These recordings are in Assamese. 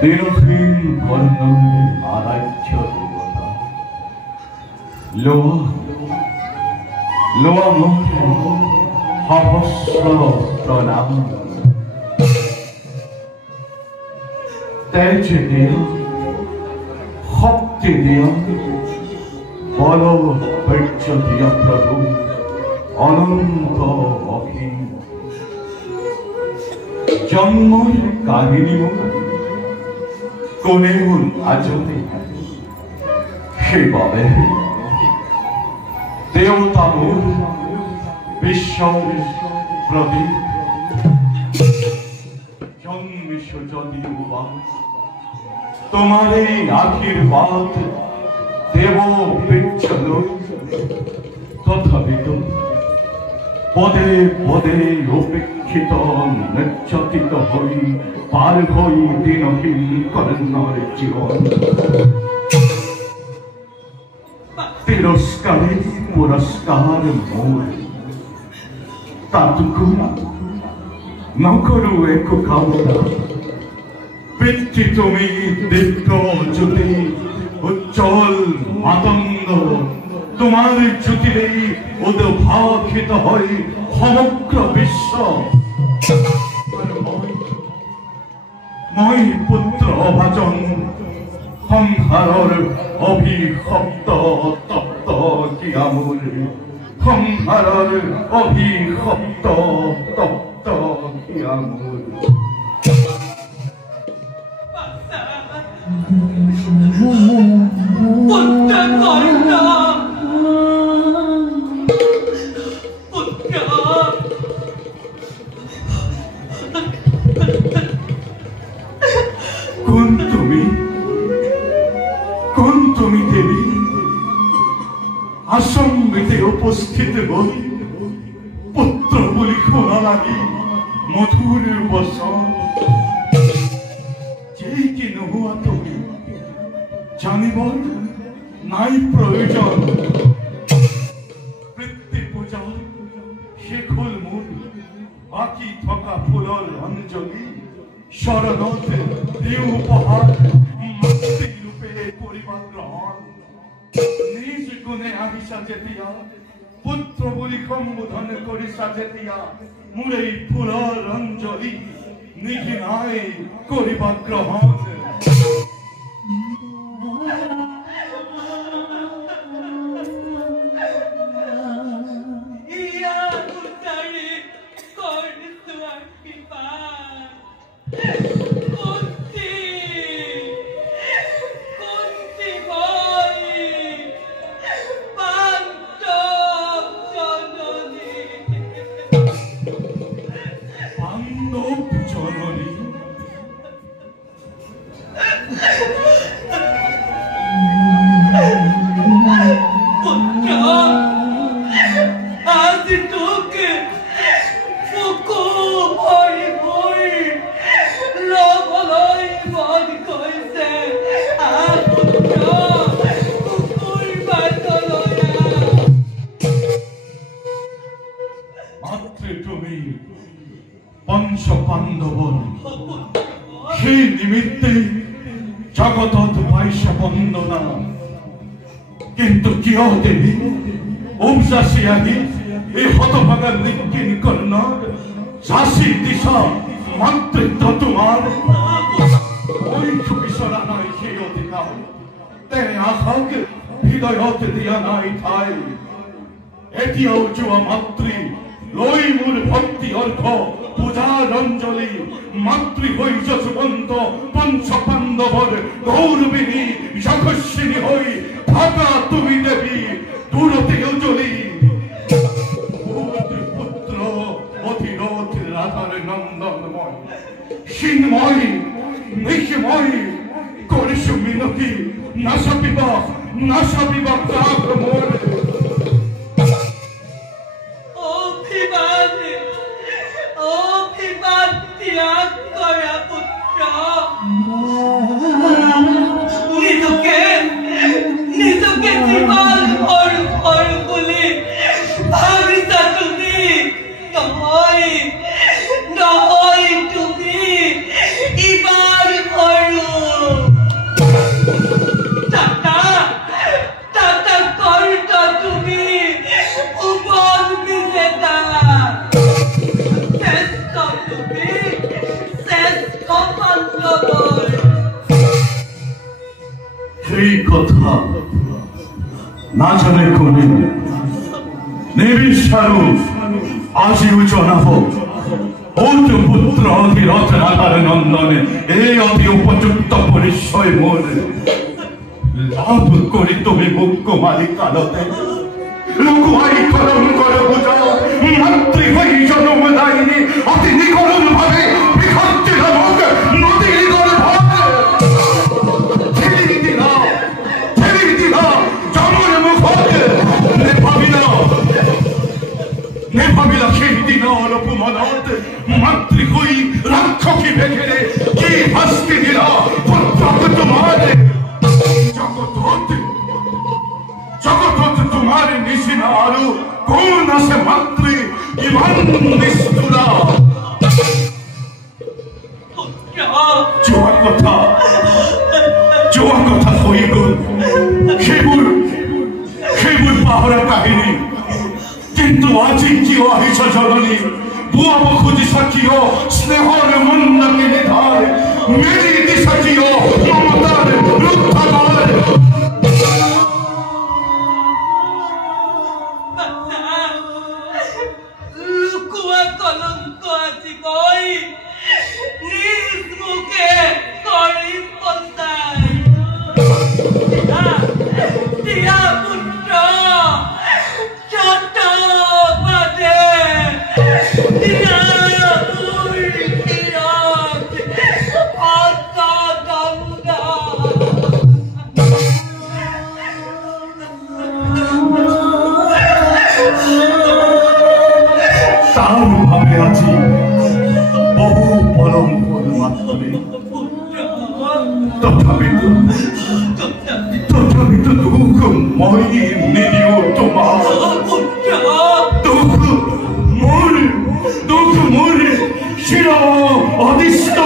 দিনহীন কর্ণের আরাধ্য দেবতা লোয়া মুখে সহস্র প্রণাম তেজ দিয়া শক্তি দিয়া বল বৈর্য দিয়া প্রভু অনন্ত অসীম জন্মৰ কাহিনী কোনেও নাজানে সেইবাবে দেৱতা মোৰ বিশ্বৰ প্ৰদীপ জন্মিছো যদিও বা তোমার এই আশীর্বাদ দেব বৃক্ষল তথাপিত পদে পদে উপেক্ষিত নির্যাতিত হই পার হই দিনহীন কর্ণর জীবন তিরস্কারে পুরস্কার মূল তাটুকু নকরু এক কামনা পিতৃ তুমি দিব্য জ্যোতি উজ্জ্বল মাতঙ্গ তোমার জ্যোতিরেই উদ্ভাসিত হয় সমগ্র বিশ্ব মই পুত্র ভাজন সংসাৰৰ অভিশপ্ত তপ্ত কিয়ামূল সংসাৰৰ অভিশপ্ত তপ্ত কিয়ামূল কোন তুমি দেবী আসম্বিতে উপস্থিত হই পুত্ৰ বলি শোনা লাগি মধুৰ বচন যেই কি নোহোৱা তুমি জানিবৰ নাই প্ৰয়োজন বৃত্তি পূজা শেষ হল মোৰ বাকী থকা ফুলৰ অঞ্জলি শৰণত দিও উপহাৰ মাতৃ ৰূপে কৰিবা গ্ৰহণ নিজ গুণে আহিছা যেতিয়া পুত্ৰ বুলি সম্বোধন কৰিছা যেতিয়া মোৰ এই ফুলৰ অঞ্জলি নিঘিনাই কৰিবা গ্ৰহণ पंच पांडवर সেই নিমিত্তে জগতত পাইছ বন্দনা কিন্তু কিয় দেবী উমসাসী আহি এই হতভাগা লিঙ্কিন কন্যার ঝাঁসি দিশা মাতৃত্ব তোমার ওই বিচৰা নাই সেই অধিকাৰ তেনে আশাক হৃদয়ত দিয়া নাই ঠাই এতিয়াও যোৱা মাতৃ লৈ মোৰ ভক্তি অর্ঘ পূজার অঞ্জলি মাতৃ হই যশবন্ত পঞ্চ পাণ্ডবর গৌরবিনী যশস্বিনী হই থাকা তুমি দেবী দূরতে অঞ্জলি পুত্র অধিরথ রাধার নন্দনময় সিংময় নিশময় করিস মিনতি নাশাপিবা প্রাগ মোর সেই কথা না জানে কোনে নিবিষারু আজিও জনাব ওত পুত্র অধিরথ রাধার নন্দনে এই অতি উপযুক্ত পরিচয় মোর লাভ করি তুমি মুখ্য মালিকালতে লোকবাহী কলম করে বোঝা মাতৃভাই জন্ম দায়নি অতি নিকরণ ভাবে বিভক্তি নামক নদীর গর্ভে ছেড়ে দিলা জমর মুখতে নেভাবিলা সেই দিন অপমানত মাতৃ হই রাক্ষসী ভেঘেরে কি ভাস্তি দিলা পুত্রকে তোমার জগৎ তোমার নিশিনা আরো কোন আছে মাতৃ ইমান নিষ্ঠুরা জোয়া কথা হয়ে গল সেবুর পাহারা কাহিনী কিন্তু আজি কি আহিছ জননী বুয়াব খুঁজি সাকিও স্নেহর মন্দাকে নিধার মেরি দিশাকিও মমতার রুদ্ধার লুকুয়া কলঙ্ক আজি কই নিজ মুখে করি পন্তাই দিয়া পুত্র ছোট বাজে দিয়া উল্টিরত অত গঙ্গা তার ভাবে আছি বহু পরম্পর মাত্রে তথাপি তো দুঃখময় নিরীহ তোমার দুঃখ মোর শির অধিষ্ঠ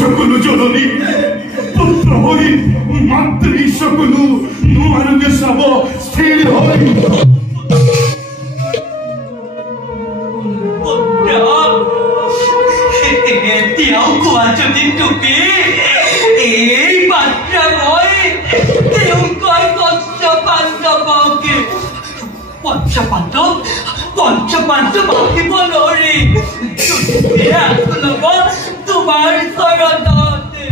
সকলু জননী পুত্র হই মাতৃ সকলু নুয়ারুগে সব স্থির হইতিয়াও কোয়া যদি টুপি এই বাচ্চা নয় তেও কয় পঞ্চপাণ্ডব আহিব নৰি তোমাৰ চৰণতে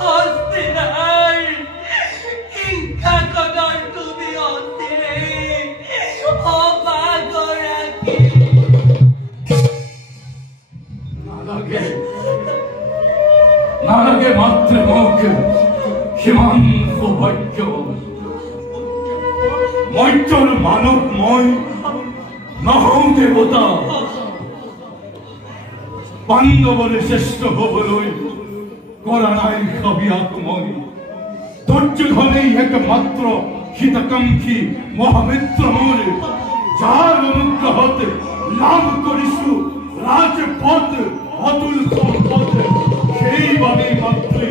হস্তিনাৰ হিংসাখনৰ তুমি অন্তিৰে অবাগৰাকী নালাগে মাতৃমুখ হিমান সৌভাগ্য মৈত্ৰৰ মানৱময় নহওঁ দেৱতা পাণ্ডৱৰে শ্ৰেষ্ঠ হবলৈ কৰা নাই সবিয়াকময় দুৰ্যোধনেই একমাত্ৰ হিতকাংক্ষী মহামিত্ৰ মোৰ যাৰ অনুগ্ৰহত লাভ কৰিছো ৰাজপদ অতুল সম্পদ সেইবাবে মাতৃ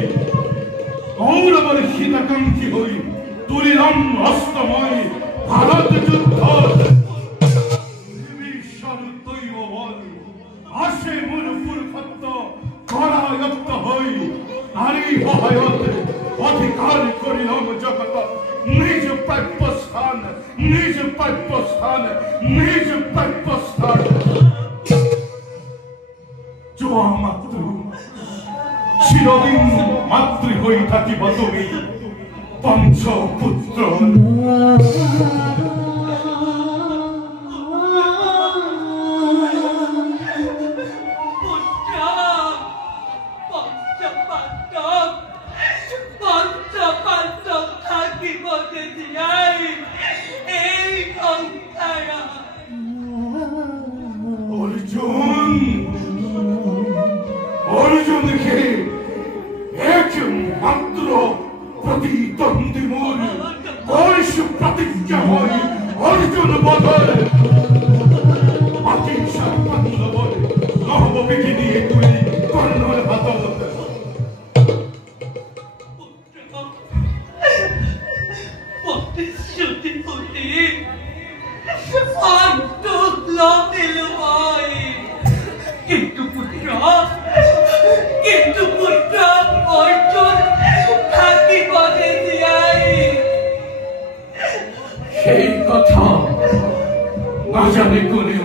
কৌৰৱৰ হিতাকাংক্ষী হৈ তুলিলাম অস্তময় ভাৰত যুদ্ধত দৈব বল আসে মোৰ পুৰুষত্ব কৰায়ত্ত হৈ নাৰী সহায়ত অধিকাৰ কৰিলম জগতত নিজ প্ৰাপ্যস্থান যোৱা মাতৃ চিৰদিন মাতৃ হই থাকিব তুমি পঞ্চপুত্ৰ পঞ্চপাণ্ডব থাকিব তেতিয়াই এই সংসাৰত অর্জুনকে একমাত্র প্রতিদ্বন্দ্বী মূল বয়স প্রতিজ্ঞা হয় অর্জুন বদল বাকি সামান্য বলে নহবকে নিয়ে তুই কর্ণর হাতল প্রতিশ্রুতি প্রতি দিল ভাই কিন্তু পুত্র অর্জুন থাকি পদে দিয়াই সেই কথা না জানে কোনে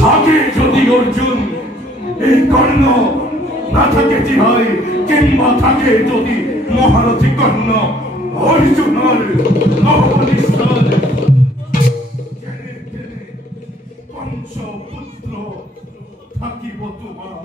থাকে যদি অর্জুন এই কর্ণ না থাকে জিহাই কিংবা থাকে যদি মহারথী কর্ণ অর্জুনের নহবনিষ্ঠান পঞ্চপুত্র থাকিব তোমার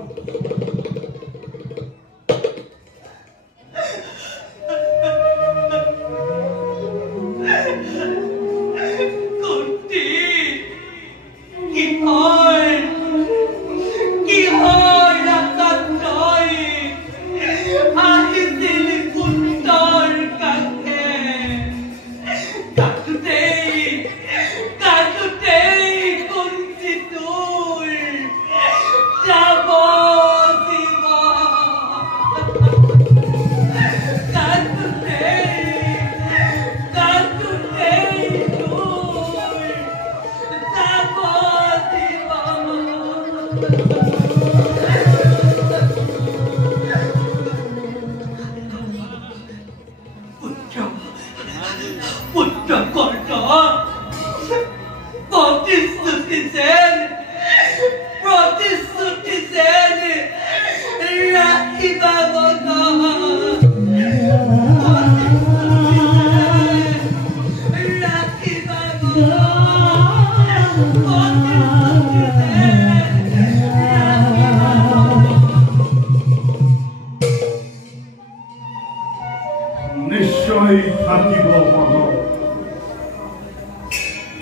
নিশ্চয় থাকিব মন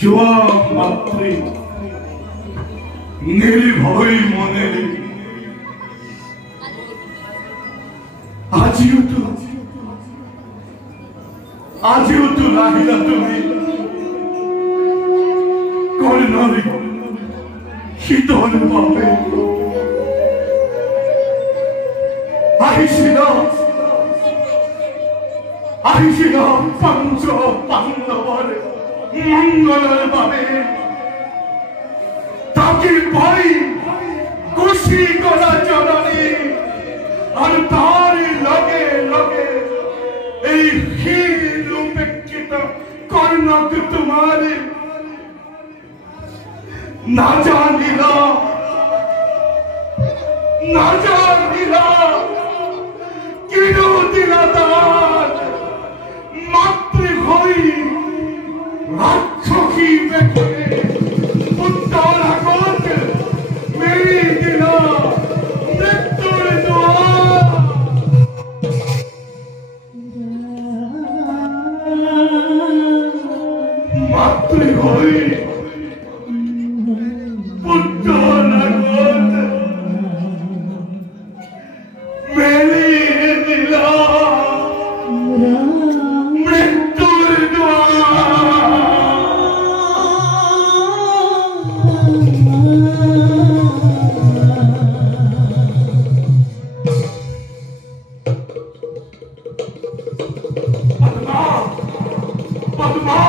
জোয়া মাতৃ নির্ভয় মনে আজিও তো রাহিলা তুমি কর্ণর শীতল পাবে আহিছিল পঞ্চ পাণ্ডবর মঙ্গলের ভাবে তাকে ভাই খুশি করা জননী আর তার লগে লগে এই হীন উপেক্ষিত কর্ণক তোমার না জানিল কিনো দিলা তার মাতৃ হই রাক্ষসী বেখে পুত্তর আগত মেরি দিল মৃত্যুর দ্বার মাতৃ হই পুত্তর আগত মেরি দিল মৃত্যুর দ্বার পদ্মা